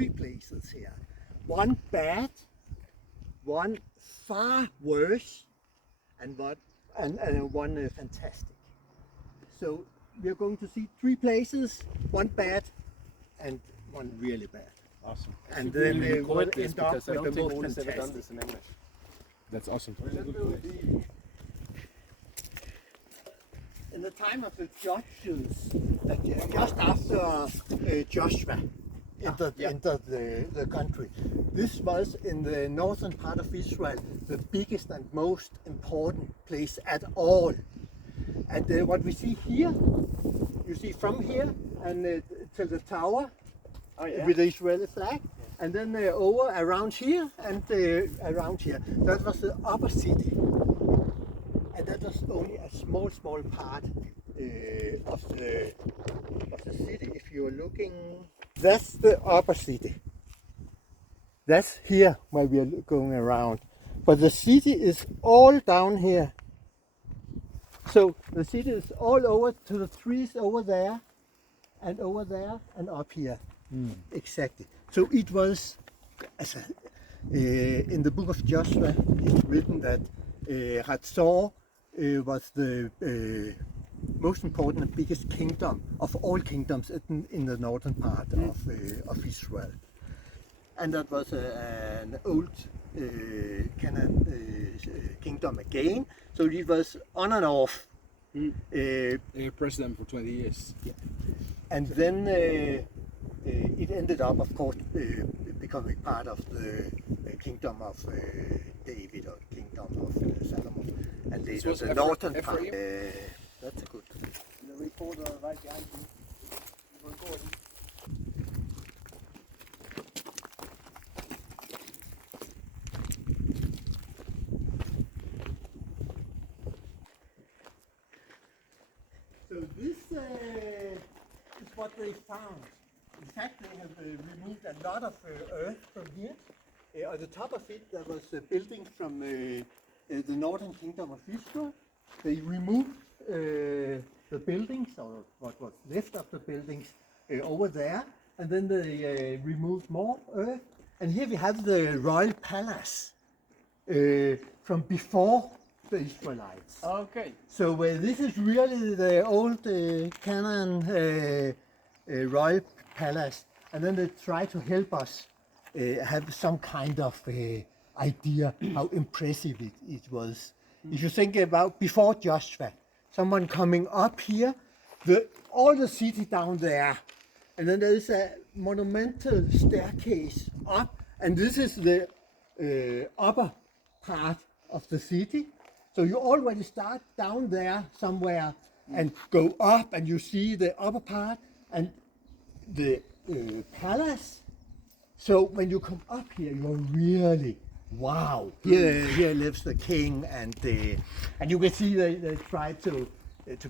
three places here. One bad, one far worse, and one fantastic. So we are going to see three places, one bad and one really bad. Awesome. And then we will record this end up because I with don't the think most Owen's ever done fantastic. this in English. That's awesome. In the time of the judges, just after Joshua entered the country, this was in the northern part of Israel the biggest and most important place at all. And what we see here, you see from here and till the tower with the Israeli flag, and then over around here and around here. That was the upper city, and that was only a small part of the city. If you are looking, that's the upper city. That's here where we are going around, but the city is all down here. So the city is all over to the trees over there and up here. Exactly. So it was, in the book of Joshua, it's written that Chatsôr was the most important and biggest kingdom of all kingdoms in the northern part of Israel. And that was an old Canaan kingdom again. So it was on and off. They oppressed them for 20 years. Yeah. And then it ended up, of course, becoming part of the kingdom of David, or kingdom of Solomon, and later the northern part. That's good. The recorder right behind you. Recording. So this is what they found. In fact, they have removed a lot of earth from here. On the top of it, there was a building from the northern kingdom of Israel. They removed the buildings, or what was left of the buildings, over there, and then they removed more earth. And here we have the royal palace from before the Israelites. Okay. So this is really the old Canaan royal palace, and then they try to help us have some kind of idea how impressive it was. If you think about before Joshua, someone coming up here, all the city down there, and then there is a monumental staircase up, and this is the upper part of the city. So you already start down there somewhere and go up, and you see the upper part and the palace. So when you come up here, you're really, wow! Here lives the king, and you can see they try to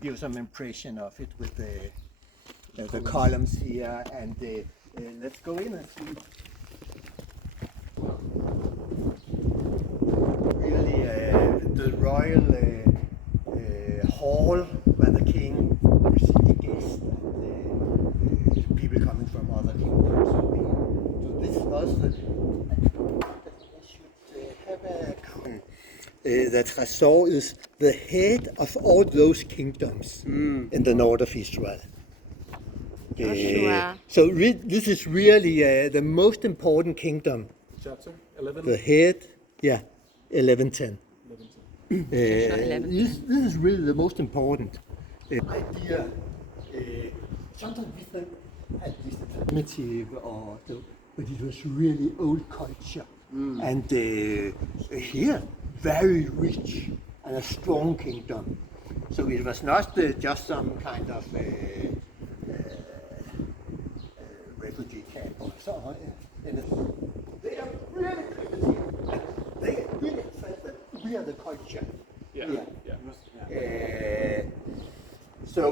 give some impression of it with the columns here. And let's go in and see. Really, the royal hall where the king received guests and people coming from other kingdoms. So this was the. I should have a clue that Hasōr is the head of all those kingdoms in the north of Israel. Joshua. So this is really the most important kingdom. Chatsôr, 11. The head, yeah, 11:10. 11. This is really the most important idea. Sometimes we think at least primitive, but it was really old culture. And here, very rich and a strong kingdom. So it was not just some kind of refugee camp or so. They are really primitive. And they really felt that we are the culture. Yeah. So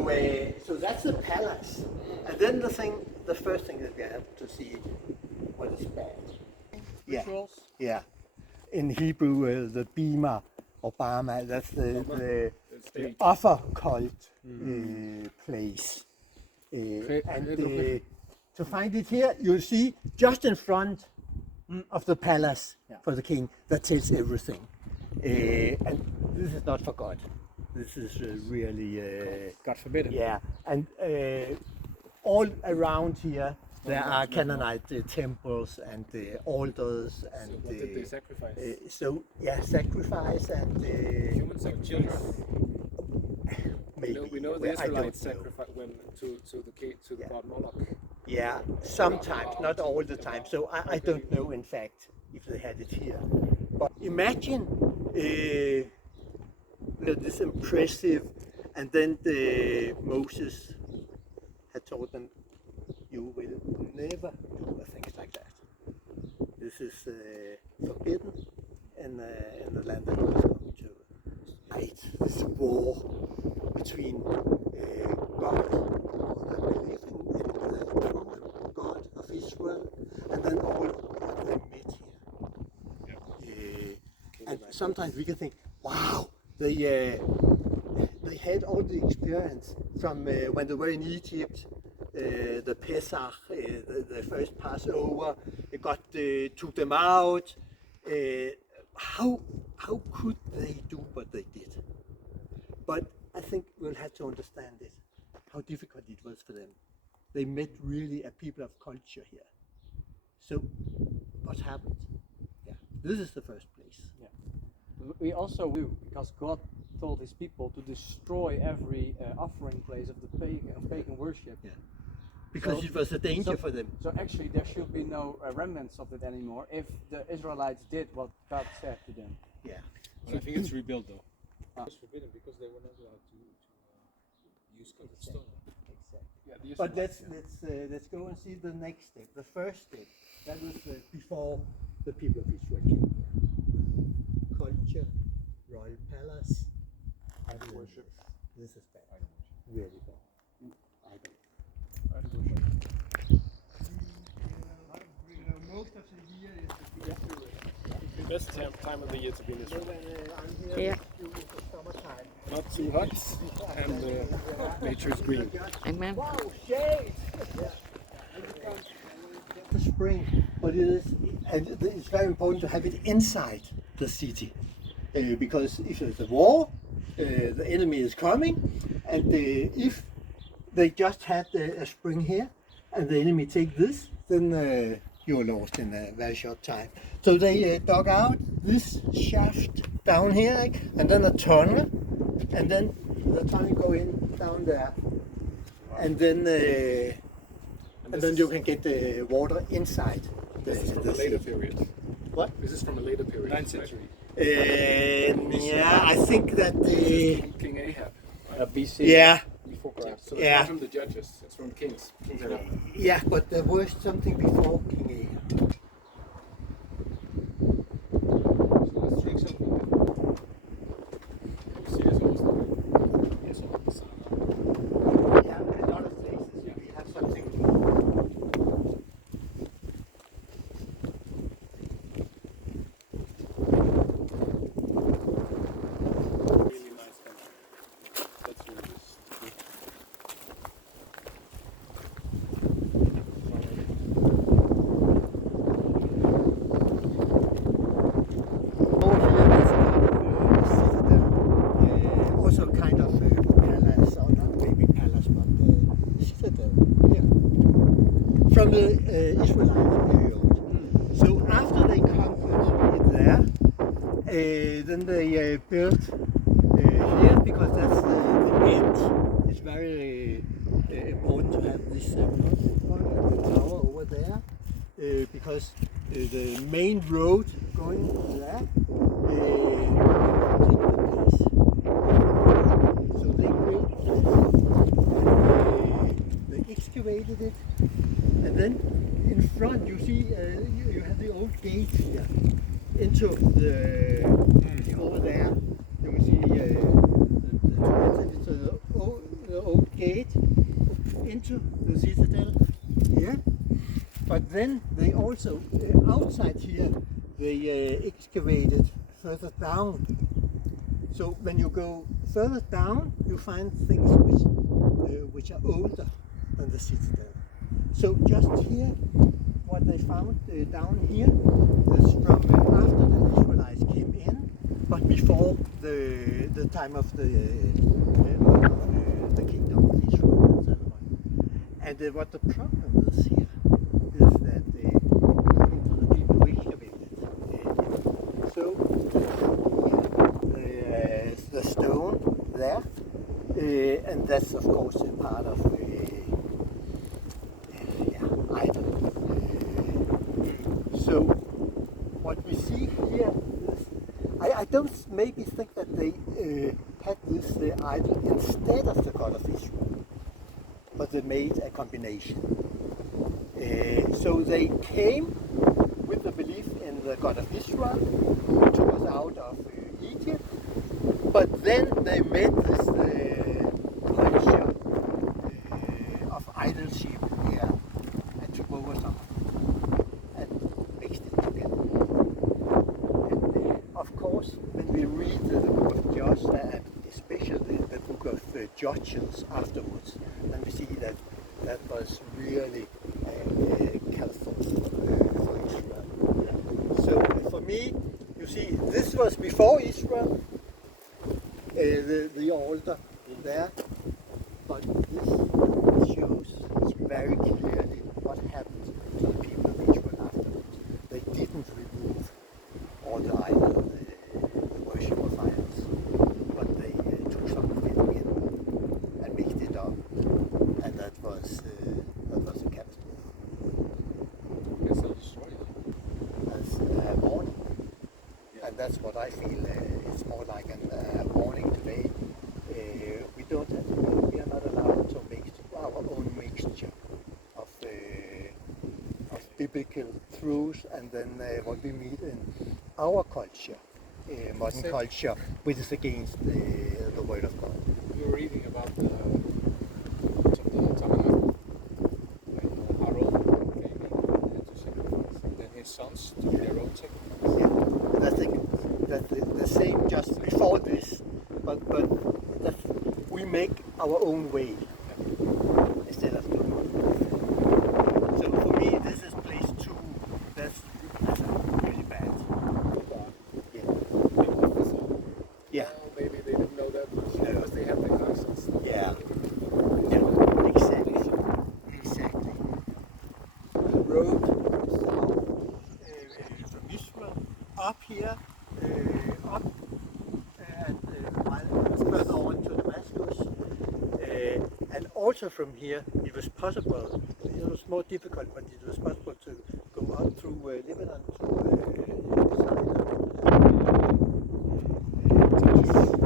that's the palace. And then the first thing that we have to see, what is bad. Yeah. In Hebrew, the Bima or Bama, that's the offer cult place. And to find it here, you'll see just in front of the palace for the king that tells everything. And this is not for God. This is really God forbid it. yeah. And all around here there are Canaanite temples and altars and So what did they sacrifice? so yeah, sacrifice and Human sacrifice. maybe We know the well, I don't Israelites know. sacrifice when to the god Moloch. Yeah, sometimes, not all the time. So I don't know, in fact, if they had it here. But imagine this impressive, and then Moses had told them, "You will never do things like that. This is forbidden in the land that God is going to fight. This war between God, that believe in the true God of Israel, and then all what they met here. And sometimes we can think, wow, they had all the experience from when they were in Egypt, the Pesach, the first Passover, God took them out. How could they do what they did? But I think we'll have to understand it, how difficult it was for them. They met really a people of culture here. So what happened? Yeah, this is the first place. Yeah. We also knew, because God told his people to destroy every offering place of the pagan worship. Yeah. Because So- it was a danger for them. So actually there should be no remnants of it anymore if the Israelites did what God said to them. Yeah. But I think it's rebuilt though. It's forbidden because they were not allowed to use God's stone. Exactly. Yeah, the But Israelites, let's go and see the next step. The first step, that was before the people of Israel came here. Culture, royal palace, and worship. This is bad. Really bad. Idol. Most of the year is Best time of the year to be in Israel. I'm here Yeah. during the summertime. Not too hot and nature is green. Amen. Wow, shade! The spring, but it is, and it's very important to have it inside the city, because if there's a war, the enemy is coming, and if they just had a spring here, and the enemy take this, then you're lost in a very short time. So they dug out this shaft down here, and then a tunnel, and then the tunnel go in down there, and then you can get the water inside This is from a later period. What? This is from a later period. 9th century. Yeah, I think that the King Ahab. BC. yeah, Before Christ. So it's not from the judges, it's from kings. Kings Ahab. yeah, but there was something before King Ahab. So let's drink something. See, it's almost like it's all the sun. Yeah, a lot of places we have something. Really nice country. That's really just. Over here is citadel, also kind of palace, or not maybe palace, but citadel. Yeah, from the Israelite period. So after they conquered it there, then they built here because that's the end. It's very important to have this tower over there because the main road going there take the place. So they built this, and they excavated it, and then in front you see you have the old gate here into the over there. You can see the old gate into the citadel here. But then they also outside here they excavated further down. So when you go further down, you find things which are older than the citadel. So just here, what they found down here is from after the Israelites came in, but before the time of the kingdom of Israel and so on. And what the problem is here is that according to the people who excavated, so the stone there, and that's of course a part of idol. So what we see here is, I don't maybe think that they had this idol instead of the God of Israel, but they made a combination. So they came with the belief in the God of Israel, who took us out of Egypt, but then they made this culture of idolship here and took over some and mixed it together. And of course, when we read the book of Joshua and especially the book of Judges afterwards, then we see that that was really helpful for Israel. So for me, you see, this was before Israel, the altar there, but this shows very clearly what happened to the people of Israel afterwards. They didn't remove all the idols, the worship of idols, but they took some of it in and mixed it up, and that was a catastrophe. It's not destroyed. As a warning, and that's what I feel. It's more like a warning today. We are not allowed to mix our own mixture of biblical truths and then what we meet in our culture, modern culture, which is against the Word of God. We were reading about the tabernacle when Aaron came in to sacrifice, and then his sons took their own sacrifice. Yeah, that's the same just before this, but that's, we make our own way instead of doing it. So for me, this is place 2. That's really bad. Yeah. Yeah. Well, maybe they didn't know that much because they have the access. Yeah. Yeah. Exactly. Exactly. The road south from Israel up here, up and further on to Damascus. And also from here, it was possible, it was more difficult, but it was possible to go up through Lebanon to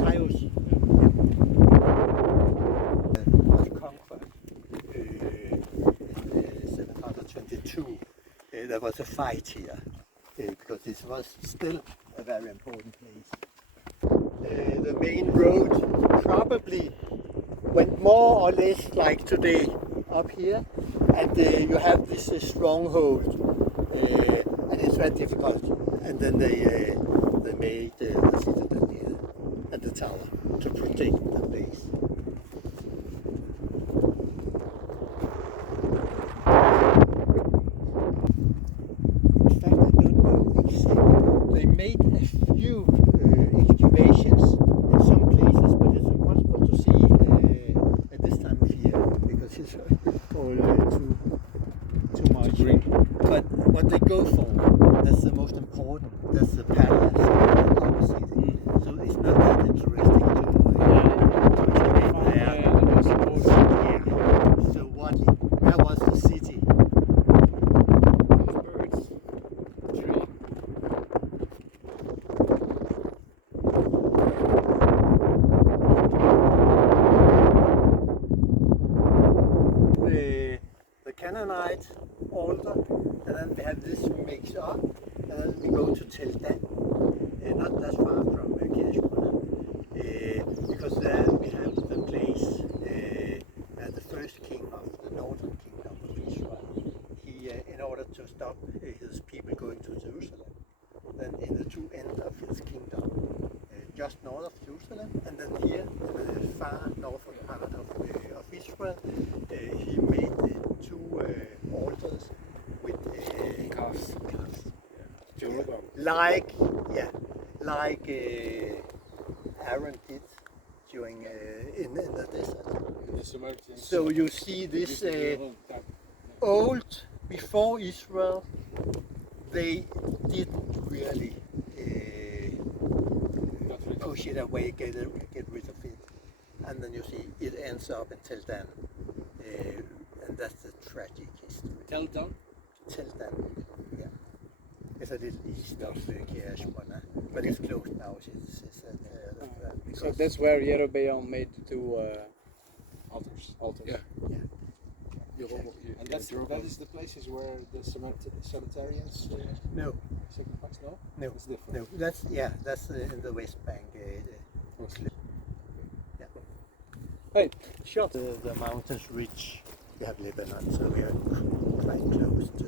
Tyus. Was conquered in 722. There was a fight here because this was still a very important place. The main road probably went more or less like today up here, and you have this stronghold, and it's very difficult. And then they made the citadel here and the tower to protect the place. In fact, I don't know exactly. They made a few excavations in some places, but it's impossible to see at this time of year because it's all too much. green. But what they go for, that's the most important. That's the palace of the city. So it's not that interesting to excavate there. Yeah. So where was the city? Birds. Tree. The Canaanite altar, and then we have this mixed up, and then we go to Tel Hazor, not that far from because there we have the place where the first king of the northern kingdom of Israel, he in order to stop his people going to Jerusalem, then in the two ends of his kingdom, just north of Jerusalem, and then here, far north of part of Israel, he made two altars with Calves. Jeroboam. like Aaron did during in the desert. The Samaritans. So you see this old before Israel, they didn't really push it away, get rid of it, and then you see it ends up until then, and that's the tragic history. Tell down. Till then, yeah. It's a little east of Chatsôr, but it's closed now. So that's where Jeroboam made the two Altars. altars. Yeah. And that is the places where the Samaritans No, sacrifice. No, no, it's different. no. That's in the West Bank. Yeah. Right. Shot the mountains reach. We have Lebanon, so we are quite close to